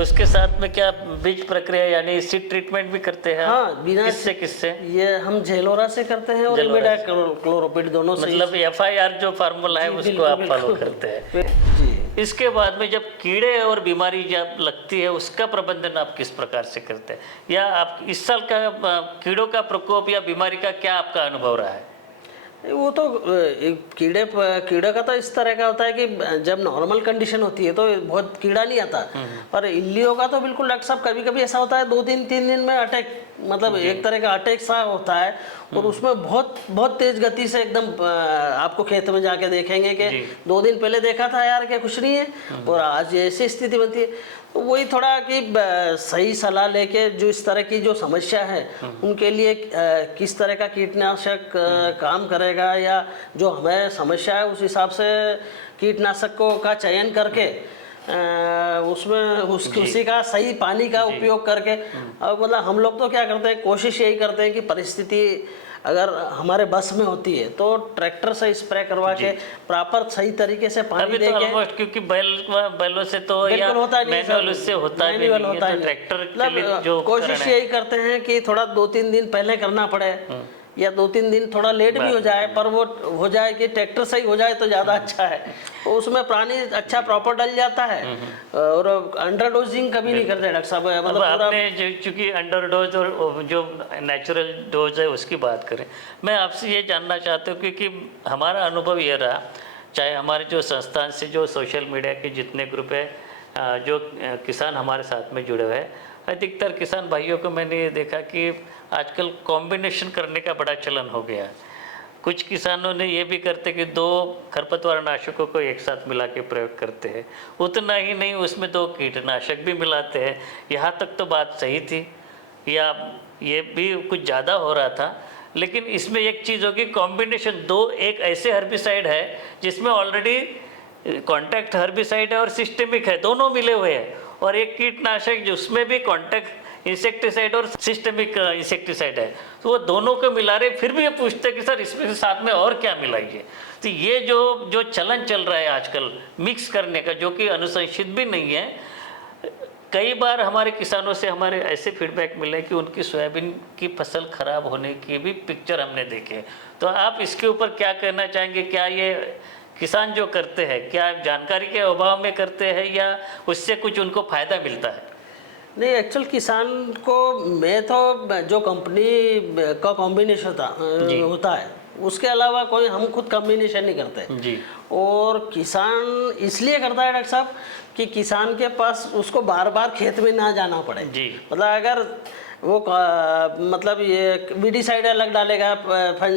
उसके साथ में क्या बीज प्रक्रिया यानी सीड ट्रीटमेंट भी करते हैं? हाँ, बिना किससे ये हम झेलोरा से करते हैं और इमिडाक्लोप्रिड दोनों से। मतलब FIR जो फार्मूला है उसको आप फॉलो करते हैं जी। इसके बाद में जब कीड़े और बीमारी जब लगती है उसका प्रबंधन आप किस प्रकार से करते हैं, या आप इस साल का कीड़ों का प्रकोप या बीमारी का क्या आपका अनुभव रहा है? वो तो कीड़े का तो इस तरह का होता है कि जब नॉर्मल कंडीशन होती है तो बहुत कीड़ा नहीं आता, पर इल्लियों का तो बिल्कुल डॉक्टर साहब कभी कभी ऐसा होता है 2-3 दिन में अटैक, मतलब एक तरह का अटैक सा होता है और उसमें बहुत बहुत तेज गति से एकदम आपको खेत में जाके देखेंगे कि 2 दिन पहले देखा था यार क्या कुछ नहीं है और आज ऐसी स्थिति बनती है। तो वही थोड़ा कि सही सलाह लेके जो इस तरह की जो समस्या है उनके लिए किस तरह का कीटनाशक काम करेगा या जो हमें समस्या है उस हिसाब से कीटनाशकों का चयन करके उसमें उसी का सही पानी का उपयोग करके। अब मतलब हम लोग तो क्या करते हैं, कोशिश यही करते हैं कि परिस्थिति अगर हमारे बस में होती है तो ट्रैक्टर से स्प्रे करवा के प्रॉपर सही तरीके से पानी दे के, ऑलमोस्ट क्योंकि बैलों से तो या मैनुअल उससे होता है तो ट्रैक्टर के लिए जो कोशिश यही करते हैं कि थोड़ा 2-3 दिन पहले करना पड़े या 2-3 दिन थोड़ा लेट भी हो जाए, पर वो हो जाए कि ट्रैक्टर सही हो जाए तो ज़्यादा अच्छा है। तो उसमें पानी अच्छा प्रॉपर डल जाता है और अंडर डोजिंग कभी नहीं करते डॉक्टर साहब। मतलब आपने चूंकि अंडर डोज और जो नेचुरल डोज है उसकी बात करें, मैं आपसे ये जानना चाहता हूँ क्योंकि हमारा अनुभव ये रहा, चाहे हमारे जो संस्थान से जो सोशल मीडिया के जितने ग्रुप है, जो किसान हमारे साथ में जुड़े हुए हैं, अधिकतर किसान भाइयों को मैंने ये देखा कि आजकल कॉम्बिनेशन करने का बड़ा चलन हो गया है। कुछ किसानों ने ये भी करते कि 2 खरपतवार नाशकों को एक साथ मिला के प्रयोग करते हैं। उतना ही नहीं, उसमें 2 कीटनाशक भी मिलाते हैं। यहाँ तक तो बात सही थी या ये भी कुछ ज़्यादा हो रहा था, लेकिन इसमें एक चीज़ होगी कॉम्बिनेशन 2 एक ऐसे हर्बिसाइड है जिसमें ऑलरेडी कॉन्टैक्ट हर्बिसाइड है और सिस्टेमिक है, दोनों मिले हुए हैं, और एक कीटनाशक जिसमें भी कॉन्टैक्ट इंसेक्टिसाइड और सिस्टेमिक इंसेक्टिसाइड है, तो वो दोनों को मिला रहे, फिर भी ये पूछते हैं कि सर इसमें साथ में और क्या मिलाइए। तो ये जो चलन चल रहा है आजकल मिक्स करने का, जो कि अनुशंसित भी नहीं है, कई बार हमारे किसानों से हमारे ऐसे फीडबैक मिले कि उनकी सोयाबीन की फसल खराब होने की भी पिक्चर हमने देखे। तो आप इसके ऊपर क्या कहना चाहेंगे? क्या ये किसान जो करते हैं क्या जानकारी के अभाव में करते हैं या उससे कुछ उनको फ़ायदा मिलता है? नहीं, एक्चुअल किसान को मैं तो जो कंपनी का कॉम्बिनेशन होता है उसके अलावा कोई हम खुद कॉम्बिनेशन नहीं करते जी। और किसान इसलिए करता है डॉक्टर साहब कि किसान के पास उसको बार बार खेत में ना जाना पड़े जी। मतलब अगर वो मतलब ये वीडीसाइड अलग डालेगा,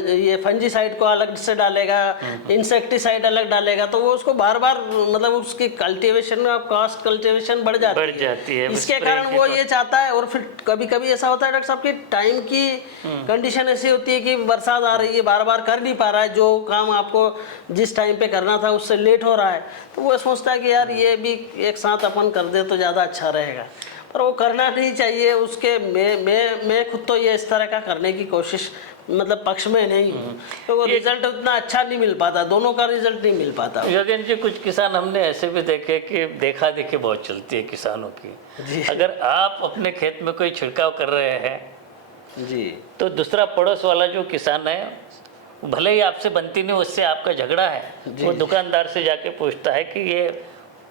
ये फंजीसाइड को अलग से डालेगा, इंसेक्टिसाइड अलग डालेगा, तो वो उसको बार बार मतलब उसकी कल्टीवेशन कॉस्ट कल्टीवेशन बढ़ जाती है। इसके कारण वो ये चाहता है। और फिर कभी कभी ऐसा होता है डॉक्टर साहब कि टाइम की कंडीशन ऐसी होती है कि बरसात आ रही है, बार बार कर नहीं पा रहा है, जो काम आपको जिस टाइम पे करना था उससे लेट हो रहा है, तो वो सोचता है कि यार ये भी एक साथ अपन कर दे तो ज़्यादा अच्छा रहेगा, पर वो करना नहीं चाहिए। उसके मैं खुद तो ये इस तरह का करने की कोशिश मतलब पक्ष में नहीं हूँ, तो वो रिजल्ट उतना अच्छा नहीं मिल पाता, दोनों का रिजल्ट नहीं मिल पाता। योगेंद्र जी, कुछ किसान हमने ऐसे भी देखे कि देखा देखी बहुत चलती है किसानों की। अगर आप अपने खेत में कोई छिड़काव कर रहे हैं जी, तो दूसरा पड़ोस वाला जो किसान है, भले ही आपसे बनती नहीं, उससे आपका झगड़ा है, वो दुकानदार से जाके पूछता है कि ये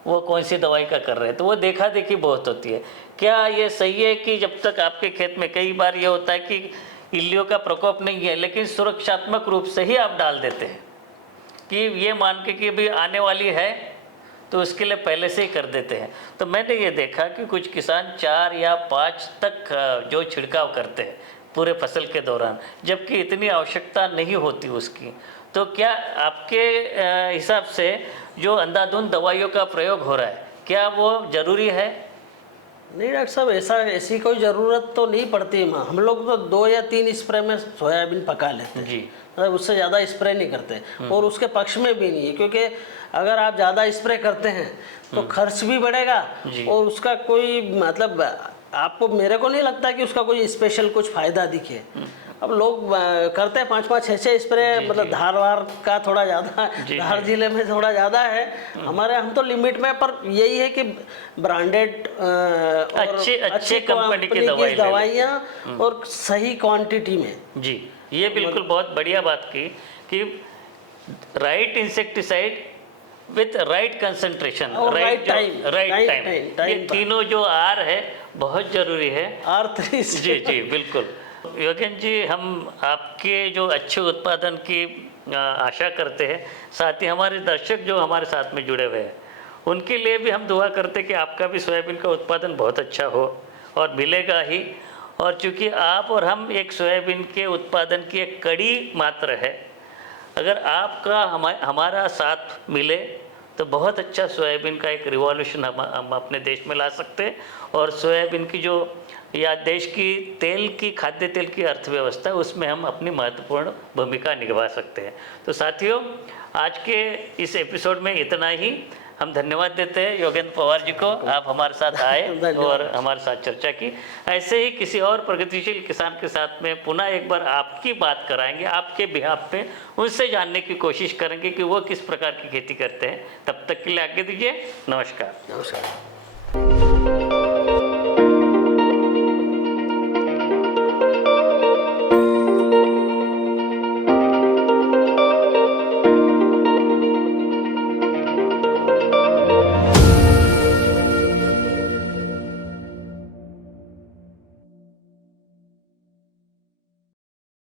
वो कौन सी दवाई का कर रहे हैं, तो वो देखा देखी बहुत होती है। क्या ये सही है कि जब तक आपके खेत में कई बार ये होता है कि इल्लियों का प्रकोप नहीं है, लेकिन सुरक्षात्मक रूप से ही आप डाल देते हैं कि ये मान के कि अभी आने वाली है तो उसके लिए पहले से ही कर देते हैं? तो मैंने ये देखा कि कुछ किसान 4 या 5 तक जो छिड़काव करते हैं पूरे फसल के दौरान, जबकि इतनी आवश्यकता नहीं होती उसकी। तो क्या आपके हिसाब से जो अंधाधुंध दवाइयों का प्रयोग हो रहा है, क्या वो ज़रूरी है? नहीं डॉक्टर साहब, ऐसी कोई ज़रूरत तो नहीं पड़ती। हम लोग तो 2 या 3 स्प्रे में सोयाबीन पका लेते हैं जी, मतलब उससे ज़्यादा स्प्रे नहीं करते। और उसके पक्ष में भी नहीं है, क्योंकि अगर आप ज़्यादा स्प्रे करते हैं तो खर्च भी बढ़ेगा और उसका कोई मतलब आपको, मेरे को नहीं लगता कि उसका कोई स्पेशल कुछ फ़ायदा दिखे। अब लोग करते हैं 5-5 6-6 स्प्रे, मतलब धार वार का थोड़ा ज़्यादा, धार जिले में थोड़ा ज़्यादा है, हमारे हम तो लिमिट में, पर यही है कि ब्रांडेड और अच्छे कंपनी की दवाइयाँ और सही क्वांटिटी में। जी, ये बिल्कुल बहुत बढ़िया बात की कि right insecticide with right concentration, right time, ये तीनों जो आर है बहुत जरूरी है। R3 जी जी बिल्कुल। योगेन जी, हम आपके जो अच्छे उत्पादन की आशा करते हैं, साथ ही हमारे दर्शक जो हमारे साथ में जुड़े हुए हैं उनके लिए भी हम दुआ करते हैं कि आपका भी सोयाबीन का उत्पादन बहुत अच्छा हो और मिलेगा ही। और चूँकि आप और हम एक सोयाबीन के उत्पादन की एक कड़ी मात्र है, अगर आपका हमारा साथ मिले तो बहुत अच्छा सोयाबीन का एक रिवॉल्यूशन हम अपने देश में ला सकते हैं और सोयाबीन की जो या देश की तेल की, खाद्य तेल की अर्थव्यवस्था, उसमें हम अपनी महत्वपूर्ण भूमिका निभा सकते हैं। तो साथियों, आज के इस एपिसोड में इतना ही। हम धन्यवाद देते हैं योगेंद्र पवार जी को, आप हमारे साथ आए और हमारे साथ चर्चा की। ऐसे ही किसी और प्रगतिशील किसान के साथ में पुनः एक बार आपकी बात कराएंगे, आपके बिहाफ पे उनसे जानने की कोशिश करेंगे कि वो किस प्रकार की खेती करते हैं। तब तक के लिए आज्ञा दीजिए। नमस्कार। नमस्कार।